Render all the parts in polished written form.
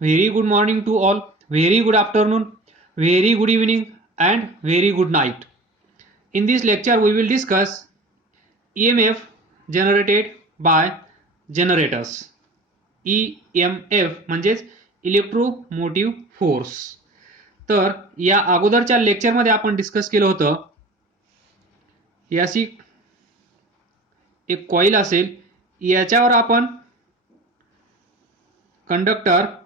Very good morning to all, very good afternoon, very good evening, and very good night. In this lecture, we will discuss EMF generated by generators. EMF म्हणजेच electromotive force. तर या अगोदरच्या लेक्चरमध्ये आपण discuss केलं होतं, याची एक कॉईल असेल, याच्यावर आपण कंडक्टर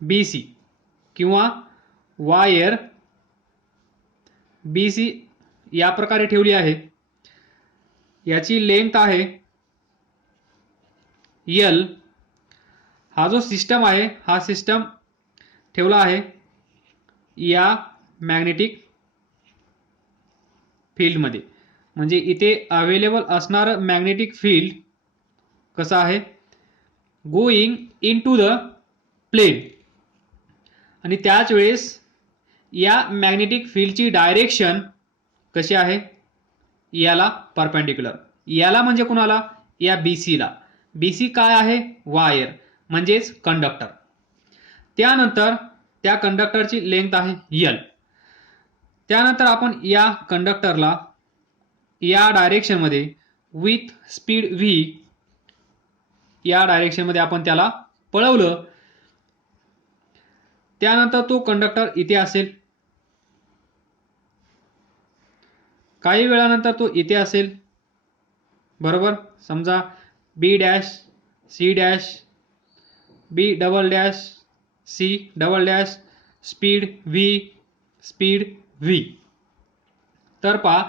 BC किंवा वायर BC या प्रकारे ठेवली आहे. याची लेंथ आहे L. हा जो सिस्टम आहे, हा सिस्टम ठेवला आहे या मॅग्नेटिक फील्डमध्ये. म्हणजे इथे अवेलेबल असणारं मॅग्नेटिक फील्ड कसं आहे, going into the plane. आणि त्याच वेळेस या मॅग्नेटिक फील्डची डायरेक्शन कशी आहे, याला परपेंडिक्युलर. याला म्हणजे कुणाला, या BCला. BC काय आहे, वायर म्हणजेच कंडक्टर. त्यानंतर त्या कंडक्टरची लेंथ आहे L. त्यानंतर आपण या कंडक्टरला या डायरेक्शनमध्ये विथ स्पीड V या डायरेक्शनमध्ये आपण त्याला पळवलं. त्यानंतर तो कंडक्टर इथे असेल, काही वेळानंतर तो इथे असेल, बरोबर. समजा B dash C dash B double dash C double dash speed V. तर पहा,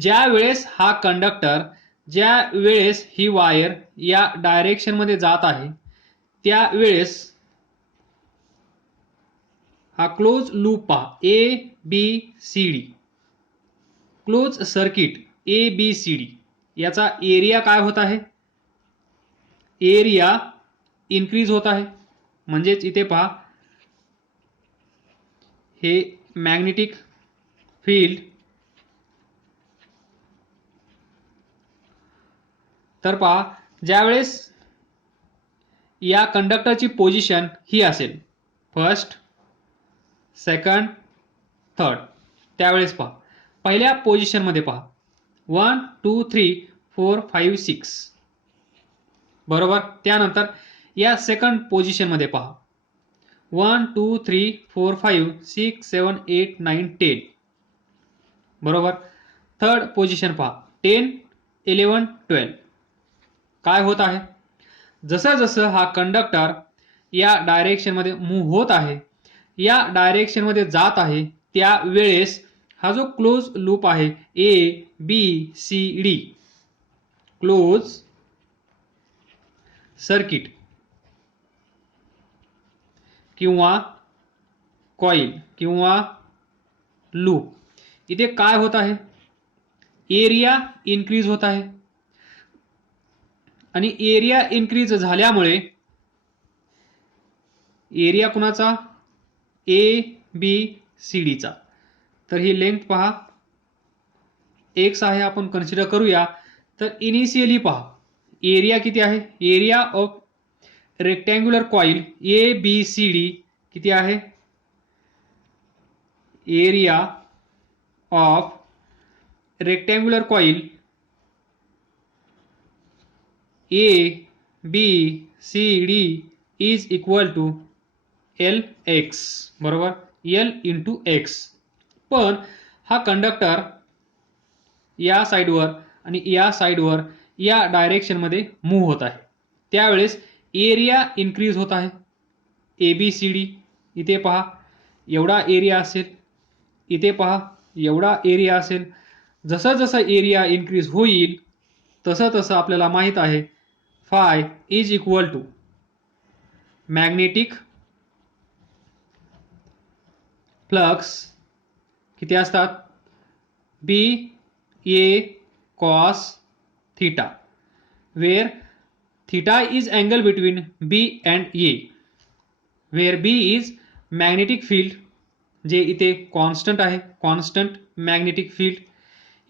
ज्या वेळेस हा कंडक्टर, ज्या वेळेस ही वायर या डायरेक्शनमध्ये जात आहे, त्या वेळेस हा क्लोज लूप पहा, ABCD, क्लोज सर्किट ABCD. याचा एरिया काय होत आहे, एरिया इन्क्रीज होत आहे. म्हणजेच इथे पहा, हे मॅग्नेटिक फील्ड. तर पहा, ज्यावेळेस या कंडक्टरची पोझिशन ही असेल, फर्स्ट, सेकंड, थर्ड, त्यावेळेस पहा, पहिल्या पोझिशनमध्ये पहा 1 2 3 4 5 6, बरोबर. त्यानंतर या सेकंड पोझिशनमध्ये पहा 1 2 3 4 5 6 7 8 9 10, बरोबर. थर्ड पोझिशन पहा 10 11 12. काय होत आहे, जसं जसं हा कंडक्टर या डायरेक्शनमध्ये मूव्ह होत आहे, या डायरेक्शनमध्ये जात आहे, त्या वेळेस हा जो क्लोज लूप आहे ABCD, क्लोज सर्किट किंवा कॉईल किंवा लूप, इथे काय होत आहे, एरिया इन्क्रीज होत आहे. आणि एरिया इन्क्रीज झाल्यामुळे, एरिया कुणाचा, ABCDचा. तर ही लेंथ पहा X आहे, आपण कन्सिडर करूया. तर इनिशियली पहा, एरिया किती आहे, area of rectangular coil ABCD किती आहे, area of rectangular coil ABCD is equal to LX, बरोबर, L इंटू X. पण हा कंडक्टर या साईडवर आणि या साईडवर या डायरेक्शनमध्ये मूव्ह होत आहे, त्यावेळेस एरिया इन्क्रीज होत आहे. ABCD इथे पहा एवढा एरिया असेल, इथे पहा एवढा एरिया असेल. जसं जसं एरिया इन्क्रीज होईल, तसं तसं आपल्याला माहित आहे phi is equal to magnetic flux किती असतात, BA cos theta, where theta is angle between B and A, where B is magnetic field, जे इथे कॉन्स्टंट आहे, constant magnetic field.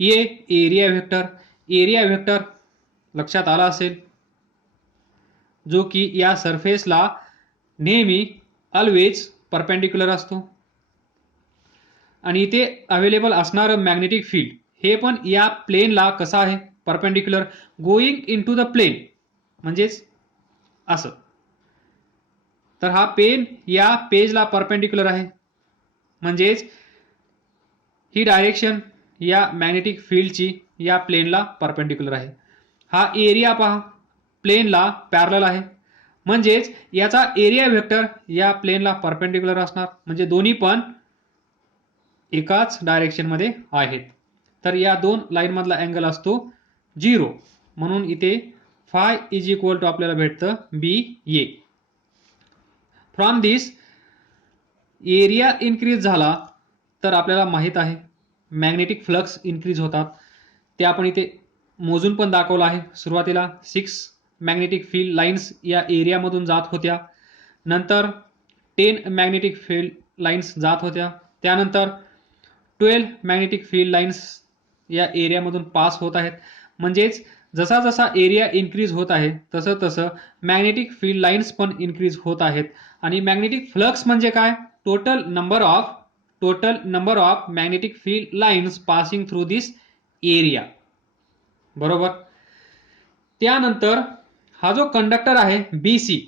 A area vector, area vector लक्षात आला असेल, जो की या सरफेसला नेहमी ऑलवेज परपेंडिक्युलर असतो. आणि इथे अवेलेबल असणारं मॅग्नेटिक फील्ड हे पण या प्लेनला कसं आहे, perpendicular, going into the plane, म्हणजेच असं. तर हा पेन या पेजला परपेंडिक्युलर आहे, म्हणजेच ही डायरेक्शन या मॅग्नेटिक फील्डची या प्लेनला परपेंडिक्युलर आहे. हा एरिया पहा प्लेनला पॅरलल आहे, म्हणजेच याचा एरिया वेक्टर या प्लेनला परपेंडिक्युलर असणार, म्हणजे दोन्ही पण एकाच डायरेक्शन मध्ये आहेत. तर या दोन लाईन मधला अँगल असतो 0, म्हणून इथे फाय इज इक्वल टू आपल्याला भेटतं बी ए. फ्रॉम दिस एरिया इन्क्रीज झाला तर आपल्याला माहित आहे मॅग्नेटिक फ्लक्स इन्क्रीज होतात. ते आपण इथे मोजून पण दाखवलं आहे. सुरुवातीला 6 मॅग्नेटिक फील्ड लाईन्स या एरियामधून जात होत्या, नंतर 10 मॅग्नेटिक फील्ड लाईन्स जात होत्या, त्यानंतर 12 मॅग्नेटिक फील्ड लाईन्स या एरियामधून पास होत आहेत. म्हणजेच जसा जसा एरिया इन्क्रीज होत आहे तसं तसं मॅग्नेटिक फील्ड लाईन्स पण इन्क्रीज होत आहेत. आणि मॅग्नेटिक फ्लक्स म्हणजे काय, total number of magnetic field lines passing through this area, बरोबर. त्यानंतर हा जो कंडक्टर आहे BC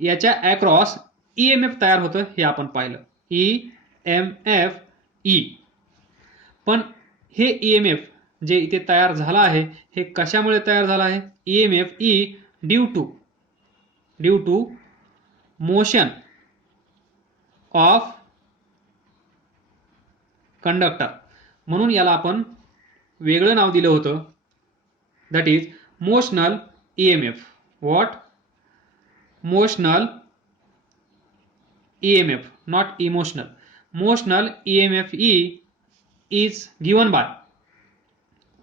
याच्या अक्रॉस EMF तयार होतं हे आपण पाहिलं, EMF E. पण हे EMF जे इथे तयार झालं आहे हे कशामुळे तयार झालं आहे, EMF E due to motion of conductor, म्हणून याला आपण वेगळं नाव दिलं होतं, that is motional EMF. What, motional EMF, not emotional. Motional EMF E is given by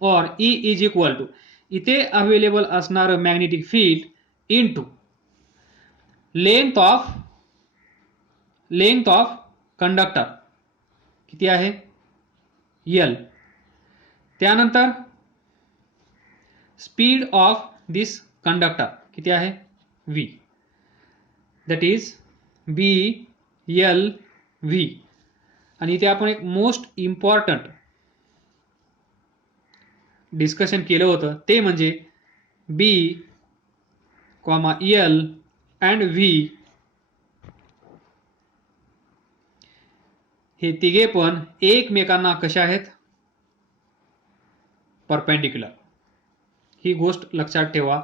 or E is equal to इथे अवेलेबल असणारं magnetic field into length of conductor किती आहे, L. त्यानंतर स्पीड ऑफ दिस कंडक्टर किती आहे, V. That is BLV. आणि इथे आपण एक मोस्ट इम्पॉर्टंट डिस्कशन केलं होतं, ते म्हणजे B, L अँड V हे तिघे पण एकमेकांना कशा आहेत, परपेंडिक्युलर. ही गोष्ट लक्षात ठेवा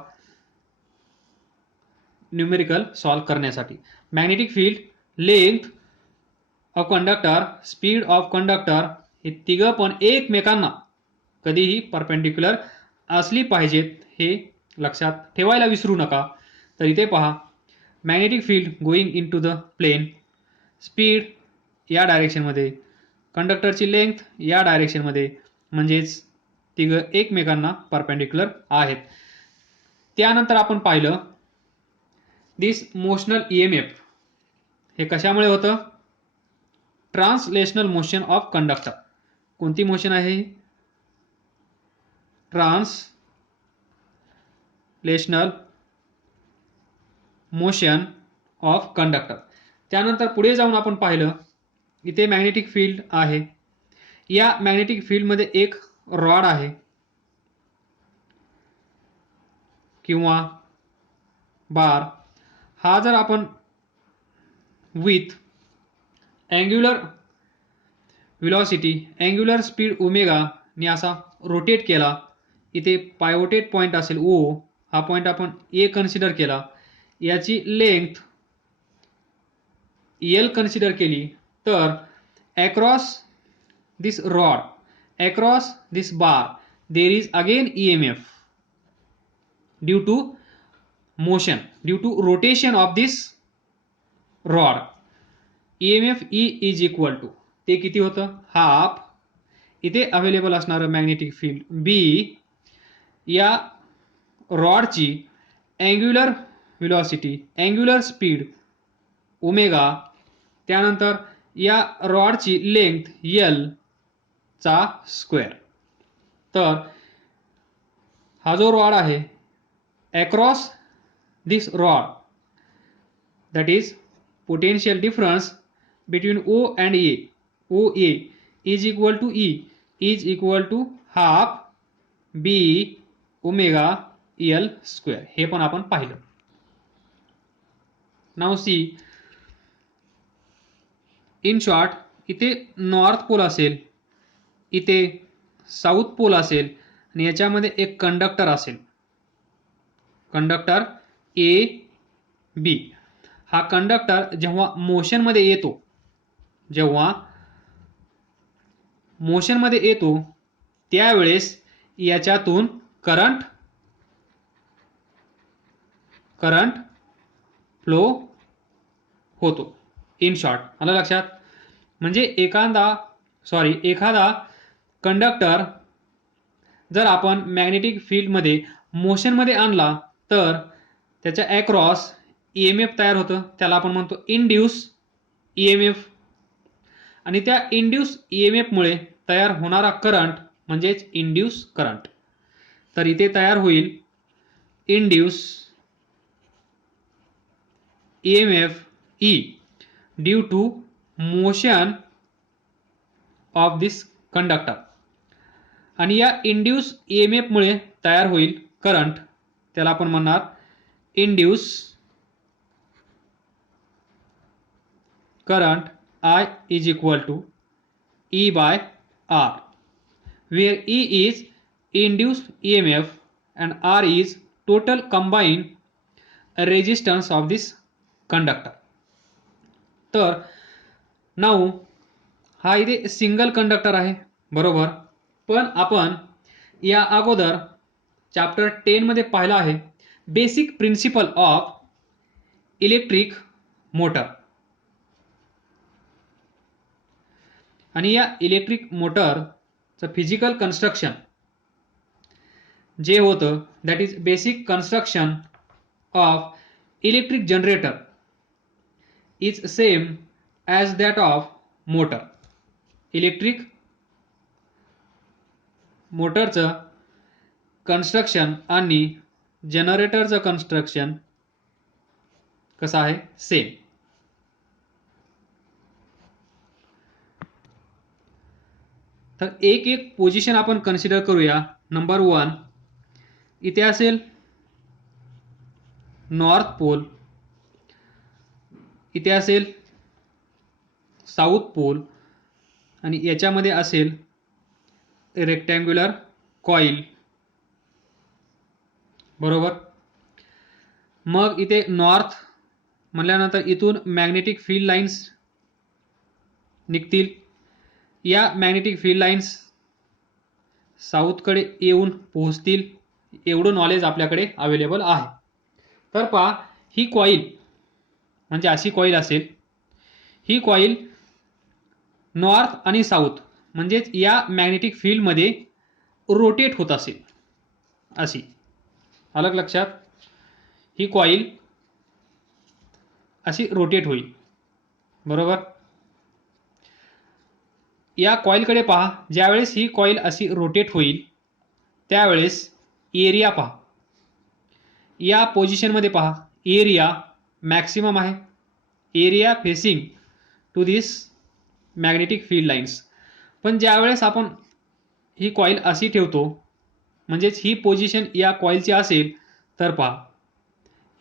न्यूमेरिकल सॉल्व करण्यासाठी. Magnetic field, length of conductor, speed of conductor हे तिघं पण एकमेकांना कधीही परपेंडिक्युलर असली पाहिजेत, हे लक्षात ठेवायला विसरू नका. तर इथे पहा magnetic field going into the plane, speed या डायरेक्शनमध्ये, कंडक्टरची लेंथ या डायरेक्शनमध्ये, म्हणजेच तिघं एकमेकांना परपेंडिक्युलर आहेत. त्यानंतर आपण पाहिलं दिस मोशनल EMF हे कशामुळे होतं, ट्रान्सलेशनल मोशन ऑफ कंडक्टर. कोणती मोशन आहे, ट्रान्सलेशनल मोशन ऑफ कंडक्टर. त्यानंतर पुढे जाऊन आपण पाहिलं इथे मॅग्नेटिक फील्ड आहे, या मॅग्नेटिक फील्डमध्ये एक रॉड आहे किंवा बार. हा जर आपण with angular velocity, angular speed omega ने असा रोटेट केला, इथे पायवोटेड पॉइंट असेल O, हा पॉइंट आपण A कन्सिडर केला, याची लेंथ L कन्सिडर केली, तर across this rod, across this bar there is again EMF due to motion, due to rotation of this rod. EMF E is equal to ते किती होतं, half. इथे available असणारं magnetic field B या रॉडची angular velocity, angular speed omega, त्यानंतर या रॉडची लेंथ L चा स्क्वेअर. तर हा जो रॉड आहे across this rod that is potential difference between O and A, OA is equal to E is equal to half B omega L square, हे पण आपण पाहिलं. नाउ सी, इन शॉर्ट, इथे नॉर्थ पोल असेल, इथे south pole असेल आणि याच्यामध्ये एक कंडक्टर असेल, कंडक्टर ए बी. हा कंडक्टर जेव्हा मोशनमध्ये येतो, जेव्हा मोशनमध्ये येतो त्यावेळेस याच्यातून करंट फ्लो होतो. इन शॉर्ट, आलं लक्षात? म्हणजे एखादा कंडक्टर जर आपण मॅग्नेटिक फील्डमध्ये मोशनमध्ये आणला तर त्याच्या अक्रॉस ईएमएफ तयार होतं, त्याला आपण म्हणतो इंड्यूस ईएमएफ. आणि त्या इंड्यूस ईएमएफमुळे तयार होणारा करंट म्हणजेच इंड्यूस करंट. तर इथे तयार होईल induce EMF E due to motion of this conductor. आणि या इंड्यूस ईएमएफ मुळे तयार होईल करंट, त्याला आपण म्हणणार induce current. I is equal to E by R, where E is induced EMF and R is total combined resistance of this conductor. तर now हा इथे सिंगल कंडक्टर आहे, बरोबर. पण आपण या अगोदर चॅप्टर 10 मध्ये पाहिला आहे basic principle of electric motor. आणि या इलेक्ट्रिक मोटरचं फिजिकल कन्स्ट्रक्शन जे होतं that is basic construction of electric generator is same as that of motor. Electric मोटरचं कन्स्ट्रक्शन आणि जनरेटरचं कन्स्ट्रक्शन कसं आहे? सेम. तर एक एक पोझिशन आपण कन्सिडर करूया. नंबर 1, इथे असेल नॉर्थ पोल, इथे असेल साऊथ पोल आणि याच्यामध्ये असेल रेक्टँग्युलर कॉईल, बरोबर. मग इथे नॉर्थ म्हटल्यानंतर इथून मॅग्नेटिक फील्ड लाईन्स निघतील. या मॅग्नेटिक फील्ड लाईन्स साऊथकडे येऊन पोहोचतील, एवढं नॉलेज आपल्याकडे अवेलेबल आहे. तर पहा, ही कॉईल म्हणजे अशी कॉईल असेल, ही कॉईल नॉर्थ आणि साऊथ म्हणजेच या मॅग्नेटिक फील्डमध्ये रोटेट होत असेल, अशी. आलं लक्षात? ही कॉईल अशी रोटेट होईल, बरोबर. या कॉईलकडे पहा, ज्यावेळेस ही कॉईल अशी रोटेट होईल त्यावेळेस एरिया पहा, या पोझिशनमध्ये पहा, एरिया मॅक्सिमम आहे, area facing to this magnetic field lines. पण ज्यावेळेस आपण ही कॉईल अशी ठेवतो म्हणजेच ही पोझिशन या कॉईलची असेल तर पहा,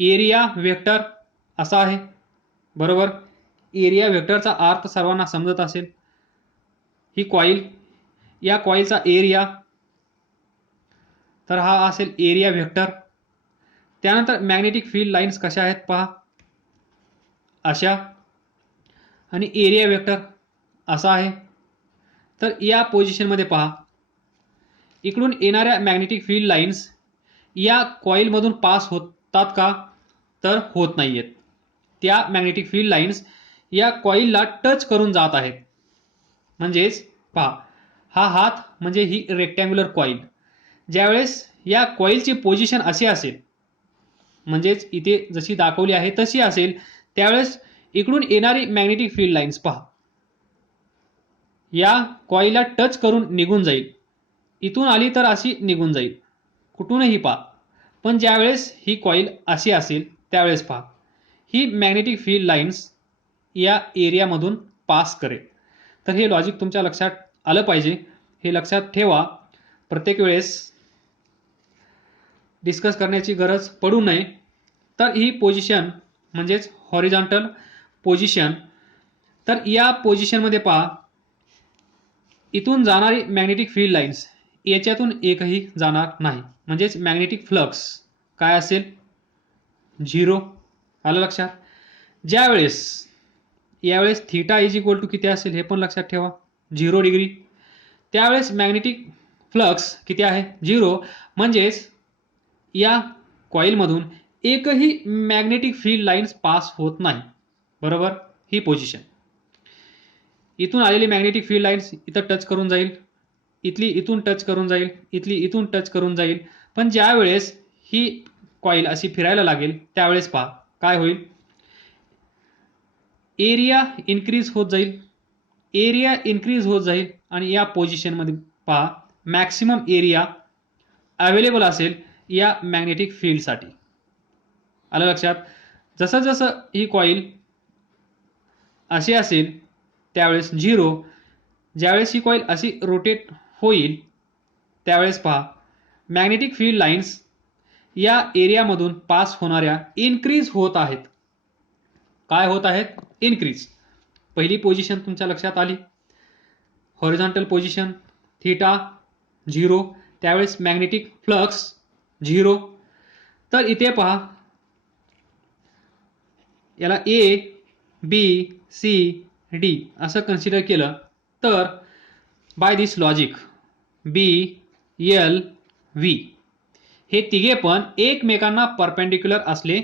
एरिया वेक्टर असा आहे, बरोबर. एरिया वेक्टरचा अर्थ सर्वांना समजत असेल. ही कॉईल, या कॉईलचा एरिया, तर हा असेल एरिया वेक्टर. त्यानंतर मॅग्नेटिक फील्ड लाईन्स कशा आहेत पहा, अशा, आणि एरिया वेक्टर असा आहे. तर या पोझिशनमध्ये पहा, इकडून येणाऱ्या मॅग्नेटिक फील्ड लाईन्स या कॉईलमधून पास होतात का? तर होत नाहीयेत. त्या मॅग्नेटिक फील्ड लाईन्स या कॉईलला टच करून जात आहेत. म्हणजेच पहा, हा हात म्हणजे ही रेक्टँग्युलर कॉईल. ज्यावेळेस या कॉईलची पोझिशन अशी असेल, म्हणजेच इथे जशी दाखवली आहे तशी असेल, त्यावेळेस इकडून येणारी मॅग्नेटिक फील्ड लाईन्स पहा, या कॉईलला टच करून निघून जाईल. इथून आली तर अशी निघून जाईल, कुठूनही पहा. पण ज्यावेळेस ही कॉईल अशी असेल त्यावेळेस पहा, ही मॅग्नेटिक फील्ड लाईन्स या एरियामधून पास करेल. तर हे लॉजिक तुमच्या लक्षात आलं पाहिजे. हे लक्षात ठेवा. प्रत्येक वेळेस डिस्कस करण्याची गरज पडू नये. तर ही पोझिशन म्हणजेच हॉरिझॉन्टल पोझिशन. तर या पोझिशनमध्ये पहा, इथून जाणारी मॅग्नेटिक फील्ड लाईन्स याच्यातून एकही जाणार नाही. म्हणजेच मॅग्नेटिक फ्लक्स काय असेल? 0. आलं लक्षात? यावेळेस थीटा इज इक्वल टू किती असेल हे पण लक्षात ठेवा, 0 डिग्री. त्यावेळेस मॅग्नेटिक फ्लक्स किती आहे? 0. म्हणजेच या कॉइलमधून एकही मॅग्नेटिक फील्ड लाईन्स पास होत नाही. बरोबर? ही पोझिशन. इथून आलेली मॅग्नेटिक फील्ड लाईन्स इथं टच करून जाईल, इथली इथून टच करून जाईल, इथली इथून टच करून जाईल. पण ज्या वेळेस ही कॉइल अशी फिरायला लागेल त्यावेळेस पहा काय होईल? एरिया इन्क्रीज होत जाईल. एरिया इन्क्रीज होत जाईल आणि या पोझिशनमध्ये पहा मॅक्सिमम एरिया अवेलेबल असेल या मॅग्नेटिक फील्डसाठी. आलं लक्षात? जसं जसं ही कॉइल अशी असेल त्यावेळेस 0. ज्यावेळेस ही कॉइल अशी रोटेट होईल त्यावेळेस पहा मॅग्नेटिक फील्ड लाईन्स या एरियामधून पास होणाऱ्या इन्क्रीज होत आहेत. काय होत आहेत? इन्क्रीज. पहिली पोझिशन तुमच्या लक्षात आली, हॉरिझॉन्टल पोझिशन, थीटा 0. त्यावेळेस मॅग्नेटिक फ्लक्स 0. तर इथे पहा याला ए बी सी डी असं कन्सिडर केलं तर by this logic B L V हे तिघे पण एकमेकांना परपेंडिक्युलर असले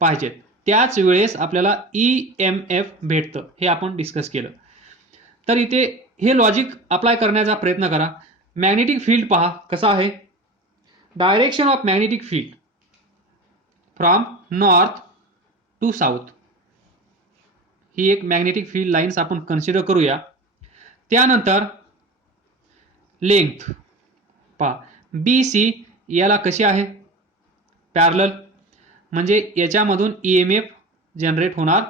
पाहिजेत. त्याच वेळेस आपल्याला EMF भेटतं, हे आपण डिस्कस केलं. तर इथे हे लॉजिक अप्लाय करण्याचा प्रयत्न करा. मॅग्नेटिक फील्ड पहा कसं आहे. Direction of magnetic field from north to south ही एक मॅग्नेटिक फील्ड लाईन्स आपण कन्सिडर करूया. त्यानंतर लेंथ पहा BC याला कशी आहे? पॅरलल. म्हणजे याच्यामधून EMF जनरेट होणार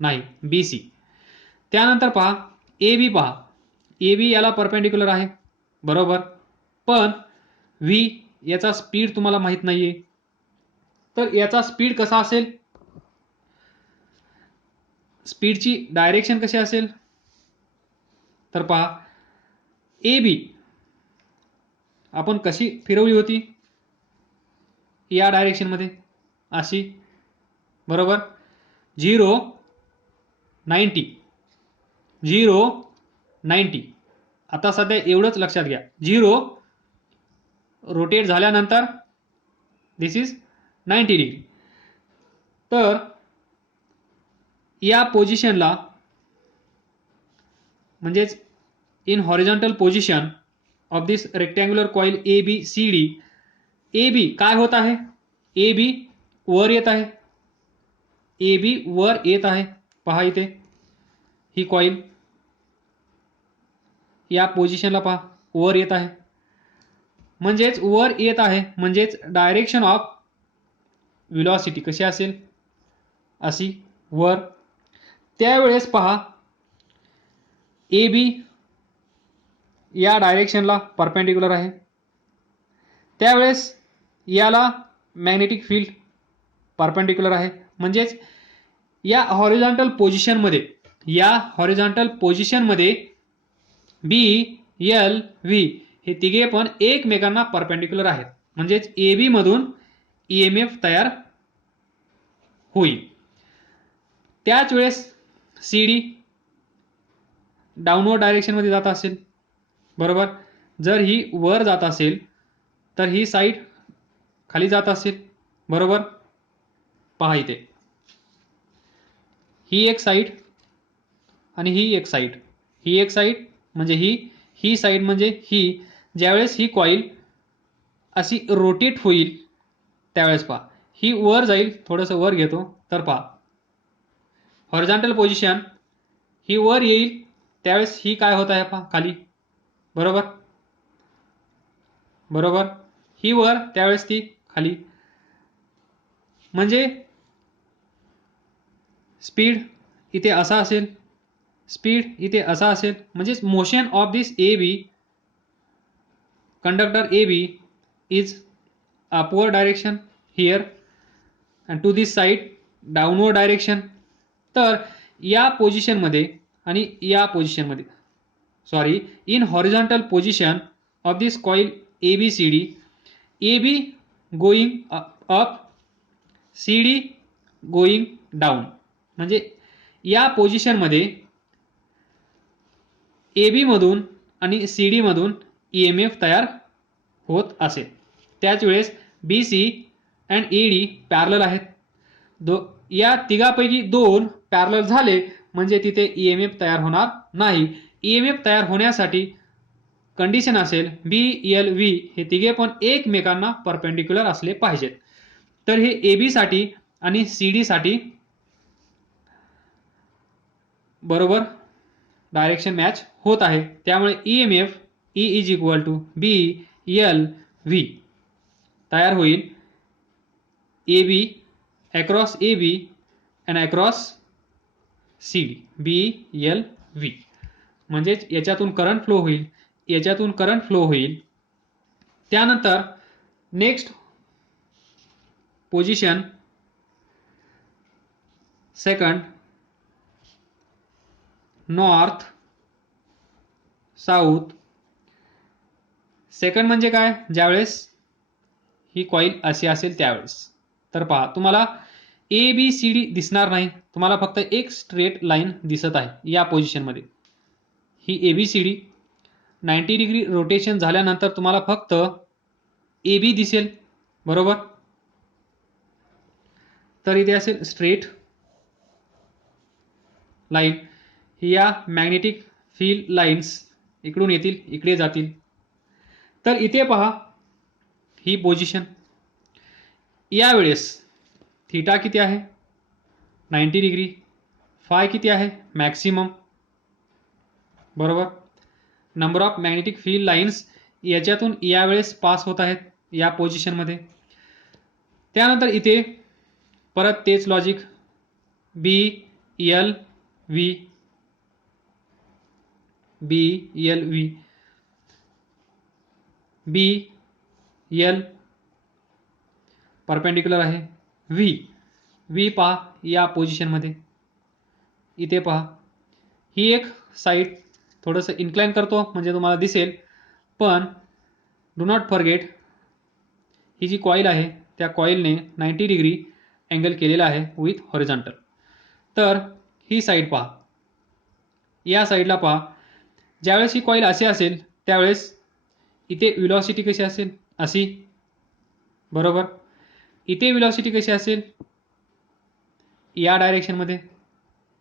नाही, BC. त्यानंतर पहा AB पहा, AB याला परपेंडिक्युलर आहे. बरोबर? पण V याचा स्पीड तुम्हाला माहित नाहीये. तर याचा स्पीड कसा असेल? स्पीडची डायरेक्शन कशी असेल? तर पहा AB आपण कशी फिरवली होती? या डायरेक्शनमध्ये अशी. बरोबर? 0 90 0 90. आता सध्या एवढंच लक्षात घ्या, 0 रोटेट झाल्यानंतर दिस इज 90 डिग्री. तर या पोझिशनला म्हणजेच in horizontal position of this rectangular coil ABCD, AB काय होत आहे? AB वर येत आहे. AB वर येत आहे. पहा इथे ही कॉइल या पोझिशनला पहा वर येत आहे. म्हणजेच वर येत आहे म्हणजेच डायरेक्शन ऑफ व्हेलॉसिटी कशी असेल? अशी वर. त्यावेळेस पहा AB या डायरेक्शनला परपेंडिक्युलर आहे. त्यावेळेस याला मॅग्नेटिक फील्ड परपेंडिक्युलर आहे. म्हणजेच या हॉरिझॉन्टल पोझिशनमध्ये BLV हे तिघे पण एकमेकांना परपेंडिक्युलर आहेत. म्हणजेच AB मधून EMF तयार होईल. त्याच वेळेस CD डाऊनवर्ड डायरेक्शनमध्ये जात असेल. बरोबर? जर ही वर जात असेल तर ही साईड खाली जात असेल. बरोबर? पहा इथे ही एक साईड आणि ही एक साईड. ही एक साईड म्हणजे ही साईड म्हणजे ही. ज्यावेळेस ही कॉइल अशी रोटेट होईल त्यावेळेस पहा ही वर जाईल. थोडंसं वर घेतो तर पहा हॉरिझॉन्टल पोझिशन ही वर येईल त्यावेळेस ही काय होत आहे पहा खाली. बरोबर? बरोबर? ही वर त्यावेळेस ती खाली. म्हणजे स्पीड इथे असा असेल, स्पीड इथे असा असेल, म्हणजेच motion of this A B conductor A B is upward direction here and to this side downward direction. तर या पोझिशनमध्ये आणि या पोझिशनमध्ये, sorry, in horizontal position of this coil A B C D, A B going up, C D going down, म्हणजे या पोझिशनमध्ये A B मधून आणि सी डी मधून ई एम एफ तयार होत असेल. त्याच वेळेस B C and E D parallel आहेत. या तिघापैकी दोन पॅरलल झाले म्हणजे तिथे ई एम एफ तयार होणार नाही. ई एम एफ तयार होण्यासाठी कंडिशन असेल बी एल व्ही हे तिघे पण एकमेकांना परपेंडिक्युलर असले पाहिजेत. तर हे ए बी साठी आणि सी डी साठी बरोबर डायरेक्शन मॅच होत आहे. त्यामुळे E M F E is equal to B L V तयार होईल. A B across A B and across C D, B L V. म्हणजेच याच्यातून करंट फ्लो होईल, याच्यातून करंट फ्लो होईल. त्यानंतर next position second, north south. Second म्हणजे काय, ज्यावेळेस ही कॉईल अशी असेल त्यावेळेस. तर पहा, तुम्हाला ए बी सी डी दिसणार नाही, तुम्हाला फक्त एक स्ट्रेट लाईन दिसत आहे या पोझिशनमध्ये. ही A B C D 90 degree rotation झाल्यानंतर तुम्हाला फक्त ए बी दिसेल, बरोबर. तर इथे असेल स्ट्रेट लाईन. या मॅग्नेटिक फील्ड लाईन्स इकडून येतील, इकडे जातील. तर इथे पहा ही पोझिशन. यावेळेस थीटा किती आहे, 90 डिग्री. फाय किती आहे, मॅक्सिमम, बरोबर. Number of magnetic field lines याच्यातून यावेळेस पास होत आहेत या पोझिशनमध्ये. त्यानंतर इथे परत तेच लॉजिक, बी एल व्ही, बी एल व्ही, बी एल परपेंडिक्युलर आहे. व्ही, व्ही पहा या पोझिशनमध्ये. इथे पहा ही एक साईड थोडंसं इन्क्लाइन करतो म्हणजे तुम्हाला दिसेल, पण डू नॉट फॉरगेट ही जी कॉईल आहे त्या कॉईलने 90 डिग्री अँगल केलेला आहे विथ हॉरिझॉन्टल. तर ही साईड पहा, या साईडला पहा. ज्यावेळेस ही कॉईल अशी असेल त्यावेळेस इथे व्हेलॉसिटी कशी असेल, अशी, बरोबर. इथे व्हेलॉसिटी कशी असेल, या डायरेक्शनमध्ये,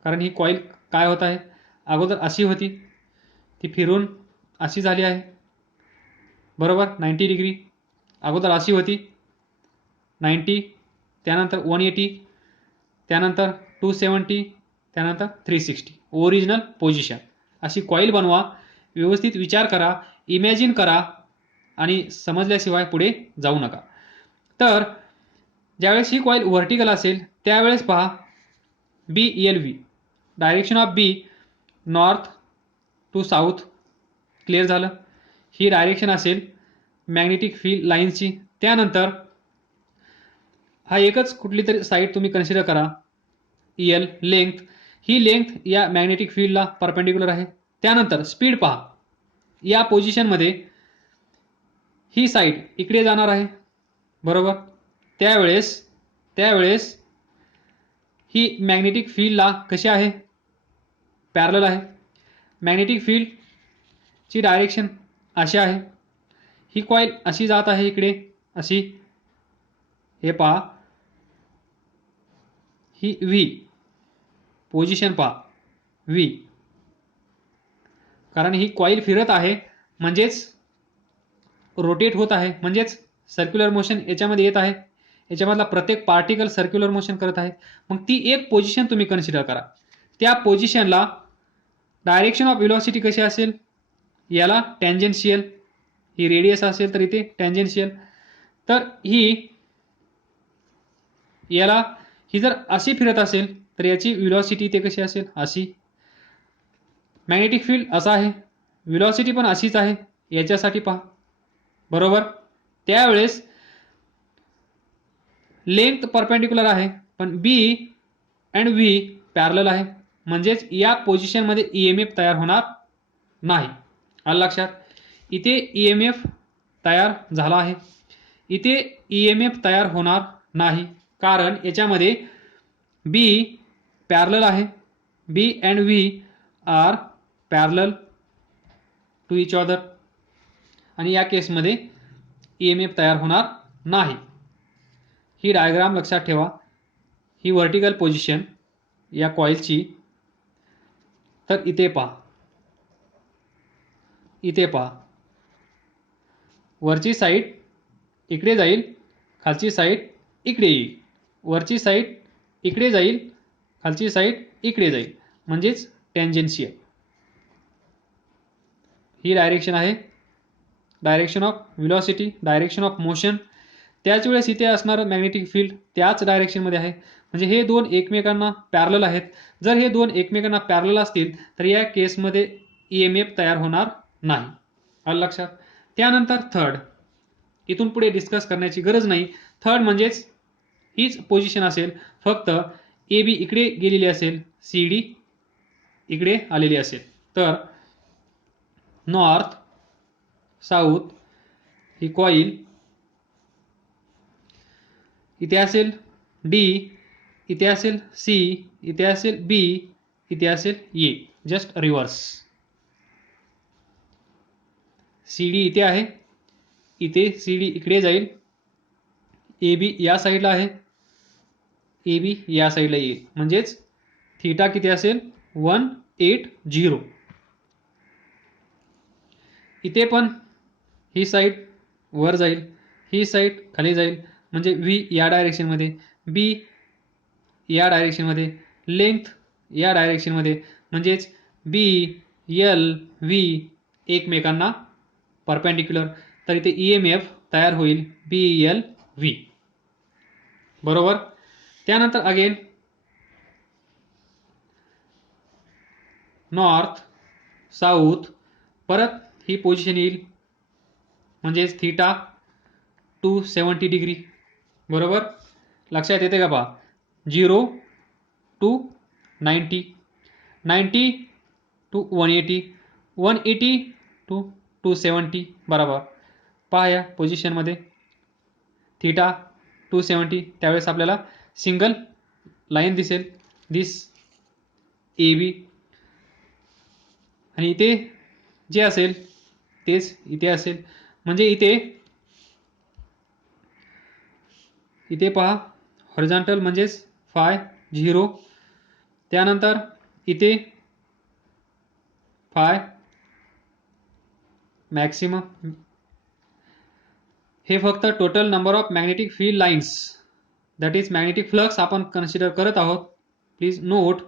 कारण ही कॉईल काय होत आहे, अगोदर अशी होती, ती फिरून अशी झाली आहे, बरोबर. 90 डिग्री अगोदर अशी होती 90, त्यानंतर 180, त्यानंतर 270, त्यानंतर 360. Original position. अशी कॉईल बनवा, व्यवस्थित विचार करा, इमॅजिन करा आणि समजल्याशिवाय पुढे जाऊ नका. तर ज्यावेळेस ही कॉईल व्हर्टिकल असेल त्यावेळेस पहा B L V, direction of B north to south. Clear झालं. ही डायरेक्शन असेल मॅग्नेटिक फील्ड लाईन्सची. त्यानंतर हा एकच कुठली तरी साईड तुम्ही कन्सिडर करा, एल लेंथ. ही लेंथ या मॅग्नेटिक फील्डला परपेंडिक्युलर आहे. त्यानंतर स्पीड पहा, या पोझिशनमध्ये ही साईड इकडे जाणार आहे, बरोबर. त्यावेळेस ही मॅग्नेटिक फील्डला कशी आहे, पॅरलल आहे. मॅग्नेटिक फील्डची डायरेक्शन अशी आहे. ही कॉईल अशी जात आहे इकडे, अशी. हे पहा ही व्ही पोझिशन पहा, व्ही, कारण ही कॉईल फिरत आहे म्हणजेच रोटेट होत आहे, म्हणजेच सर्क्युलर मोशन याच्यामध्ये येत आहे. याच्यामधला प्रत्येक पार्टिकल सर्क्युलर मोशन करत आहे. मग ती एक पोझिशन तुम्ही कन्सिडर करा. त्या पोझिशनला डायरेक्शन ऑफ व्हेलॉसिटी कशी असेल, याला टँजेन्शियल, ही रेडियस असेल तर इथे टँजेन्शियल. तर ही याला, ही जर अशी फिरत असेल तर याची व्हेलॉसिटी ते कशी असेल, अशी. मॅग्नेटिक फील्ड असा आहे, व्हेलॉसिटी पण अशीच आहे याच्यासाठी पहा. बरोबर. त्यावेळेस लेंथ परपेंडिक्युलर आहे पण बी अँड व्ही पॅरलल आहे, म्हणजेच या पोझिशनमध्ये ईएमएफ तयार होणार नाही. आलं लक्षात. इथे ईएमएफ तयार झाला आहे, इथे ईएमएफ तयार होणार नाही, कारण याच्यामध्ये बी पॅरलल आहे. B and V R parallel to each other, आणि या केसमध्ये ईएमएफ तयार होणार नाही. ही डायग्राम लक्षात ठेवा. ही व्हर्टिकल पोझिशन या कॉइलची. तर इथे पहा, इथे पहा, वरची साईड इकडे जाईल, खालची साईड इकडे येईल, वरची साईड इकडे जाईल, खालची साईड इकडे जाईल, म्हणजेच टँजेन्शियल. ही डायरेक्शन आहे, direction of velocity, direction of motion. त्याच वेळेस इथे असणारं मॅग्नेटिक फील्ड त्याच डायरेक्शनमध्ये आहे, म्हणजे हे दोन एकमेकांना पॅरलल आहेत. जर हे दोन एकमेकांना पॅरलल असतील तर या केसमध्ये ईएमएफ तयार होणार नाही. आलं लक्षात. त्यानंतर थर्ड, इथून पुढे डिस्कस करण्याची गरज नाही. थर्ड म्हणजेच हीच पोझिशन असेल, फक्त ए बी इकडे गेलेली असेल, सी डी इकडे आलेली असेल. तर नॉर्थ साऊथ ही कॉईल इथे असेल डी, इथे असेल सी, इथे असेल बी, इथे असेल A. Just reverse. C D इथे आहे, इथे सी डी इकडे जाईल, ए बी या साईडला आहे, ए बी या साईडला येईल, म्हणजेच थीटा किती असेल 180. इथे पण ही साईड वर जाईल, ही साईड खाली जाईल, म्हणजे व्ही या डायरेक्शनमध्ये, बी या डायरेक्शनमध्ये, लेंथ या डायरेक्शनमध्ये, म्हणजेच बी एल व्ही एकमेकांना परपेंडिक्युलर. तर इथे ईएमएफ तयार होईल बी एल व्ही. बरोबर. त्यानंतर अगेन नॉर्थ साऊथ, परत ही पोझिशन येईल, म्हणजेच थीटा 270 डिग्री. बरोबर. लक्षात येते का पहा. 0 to 90, 90 to 180, 180 to 270. बरोबर. पहा या पोझिशनमध्ये थीटा 270, त्यावेळेस आपल्याला सिंगल लाईन दिसेल, दिस ए बी, आणि इथे जे असेल तेच इथे असेल, म्हणजे इथे पहा हॉरिझॉन्टल म्हणजेच फाय 0, त्यानंतर इथे फाय मॅक्सिमम. हे फक्त total number of magnetic field lines, that is magnetic flux आपण कन्सिडर करत आहोत. Please note,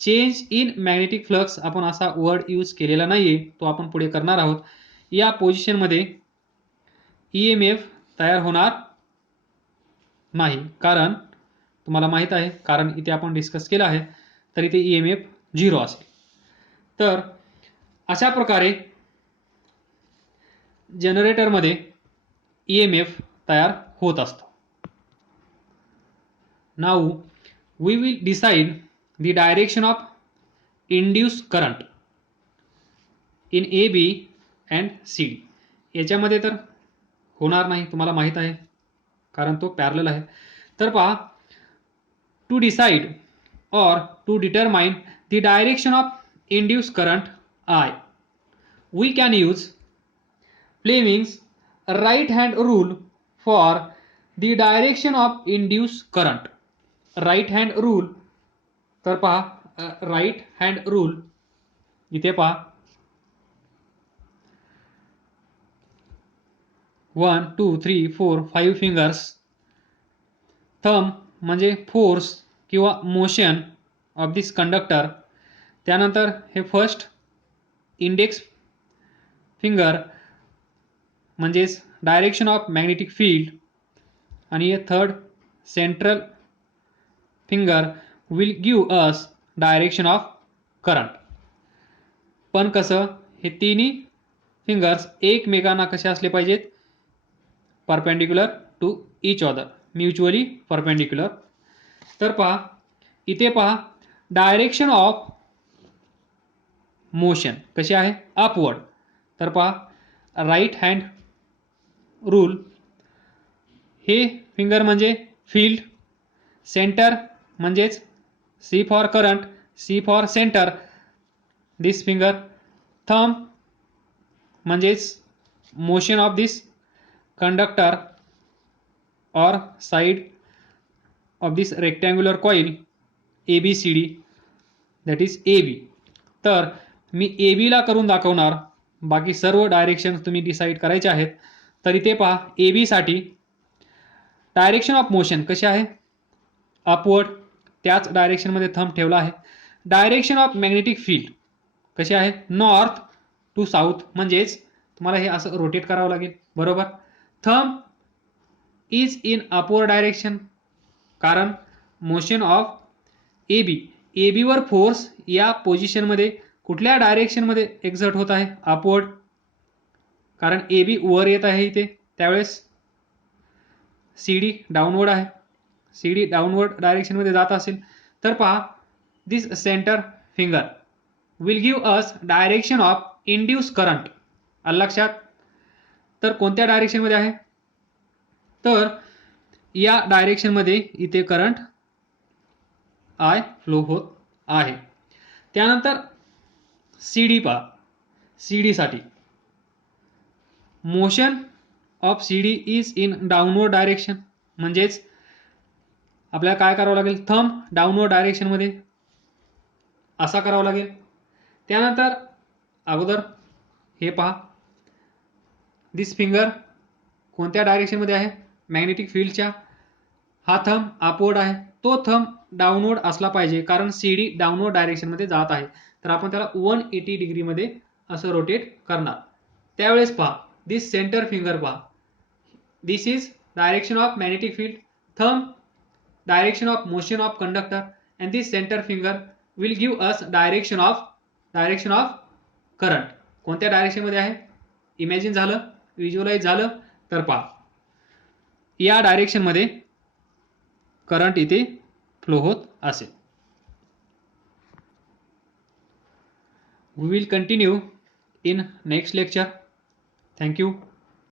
change in magnetic flux आपण असा वर्ड यूज केलेला नाहीये, तो आपण पुढे करणार आहोत. या पोझिशनमध्ये ईएमएफ तयार होणार नाही, कारण तुम्हाला माहित आहे, कारण इथे आपण डिस्कस केलं आहे, तर इथे ईएमएफ 0 असेल. तर अशा प्रकारे जनरेटरमध्ये ईएमएफ तयार होत असतो. Now we will decide the direction of induce current in A B and C D. याच्यामध्ये तर होणार नाही, तुम्हाला माहित आहे, कारण तो पॅरलल आहे. तर पहा, to decide or to determine the direction of induced current I, we can use Fleming's right hand rule for the direction of induced current. right hand rule, तर पहा right hand rule इथे पहा 1 2 3 4 5 fingers. Thumb म्हणजे force किंवा motion of this conductor. त्यानंतर हे first index finger म्हणजेच direction of magnetic field, आणि हे third central finger will give us direction of current. पण कसं, हे तिन्ही फिंगर्स एकमेकांना कसे असले पाहिजेत, perpendicular to each other, mutually perpendicular. तर पहा इथे पहा डायरेक्शन ऑफ मोशन कशी आहे, अपवर्ड. तर पहा राईट हँड रूल, हे फिंगर म्हणजे फील्ड, सेंटर म्हणजेच C for current, C for centre, this finger, thumb म्हणजेच मोशन ऑफ दिस कंडक्टर और side of this rectangular coil ABCD, that is AB. तर मी AB ला करून दाखवणार, बाकी सर्व डायरेक्शन तुम्ही डिसाईड करायचे आहेत. तर इथे पहा AB साठी डायरेक्शन ऑफ मोशन कशी आहे, अपवर्ड, त्याच डायरेक्शनमध्ये थंब ठेवला आहे. डायरेक्शन ऑफ मॅग्नेटिक फील्ड कशी आहे, नॉर्थ टू साऊथ, म्हणजेच तुम्हाला हे असं रोटेट करावं लागेल, बरोबर. Thumb is in upward direction, कारण मोशन ऑफ AB वर फोर्स या पोझिशनमध्ये कुठल्या डायरेक्शनमध्ये एक्झर्ट होत आहे, अपवर्ड, कारण AB वर येत आहे इथे, त्यावेळेस CD डाऊनवर्ड आहे, CD डाऊनवर्ड डायरेक्शनमध्ये जात असेल. तर पहा this center finger will give us direction of induce current. आलं लक्षात. तर कोणत्या डायरेक्शनमध्ये आहे, तर या डायरेक्शनमध्ये इथे करंट I फ्लो होत आहे. त्यानंतर CD पहा, CD साठी motion of CD is in downward direction, म्हणजेच आपल्याला काय करावं लागेल, थंब डाऊनवर्ड डायरेक्शनमध्ये असा करावा लागेल. त्यानंतर अगोदर हे पहा दिस फिंगर कोणत्या डायरेक्शनमध्ये आहे, मॅग्नेटिक फील्डच्या. हा थंब अपवर्ड आहे, तो थंब डाऊनवर्ड असला पाहिजे, कारण CD डाऊनवर्ड डायरेक्शनमध्ये जात आहे. तर आपण त्याला 180 डिग्रीमध्ये असं रोटेट करणार. त्यावेळेस पहा दिस सेंटर फिंगर पहा, this is direction of magnetic field, thumb direction of motion of conductor, and this center finger will give us direction of current. कोणत्या डायरेक्शनमध्ये आहे, इमॅजिन झालं, व्हिज्युअलाइज झालं. तर पहा या डायरेक्शनमध्ये करंट इथे फ्लो होत असेल. We will continue in next lecture. Thank you.